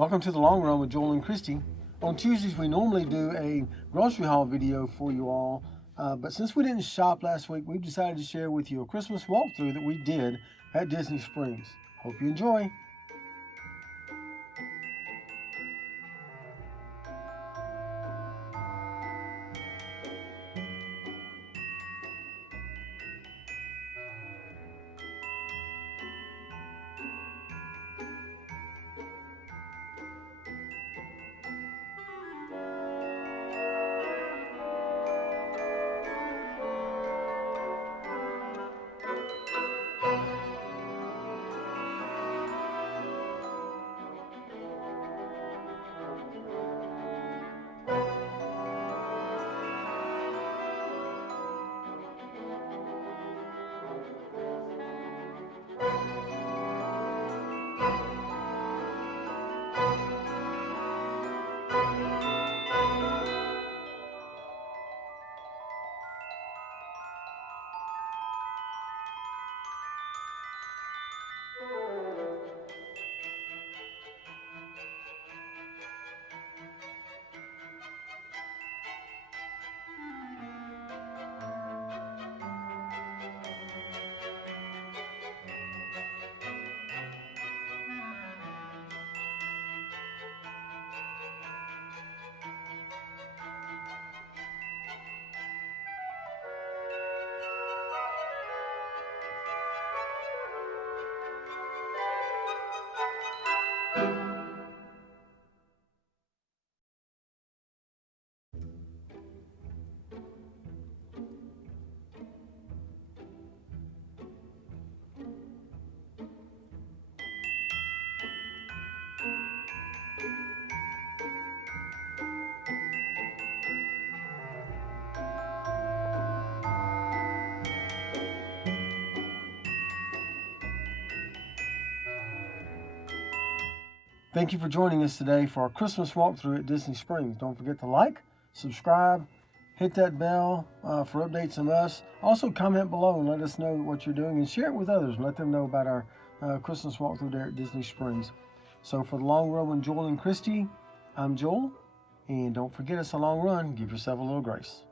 Welcome to the Long Run with Joel and Christy. On Tuesdays, we normally do a grocery haul video for you all, but since we didn't shop last week, we've decided to share with you a Christmas walkthrough that we did at Disney Springs. Hope you enjoy. Thank you for joining us today for our Christmas walkthrough at Disney Springs. Don't forget to like, subscribe, hit that bell for updates on us. Also comment below and let us know what you're doing and share it with others and let them know about our Christmas walkthrough there at Disney Springs. So for the Long Run with Joel and Christy, I'm Joel. And don't forget, it's a long run. Give yourself a little grace.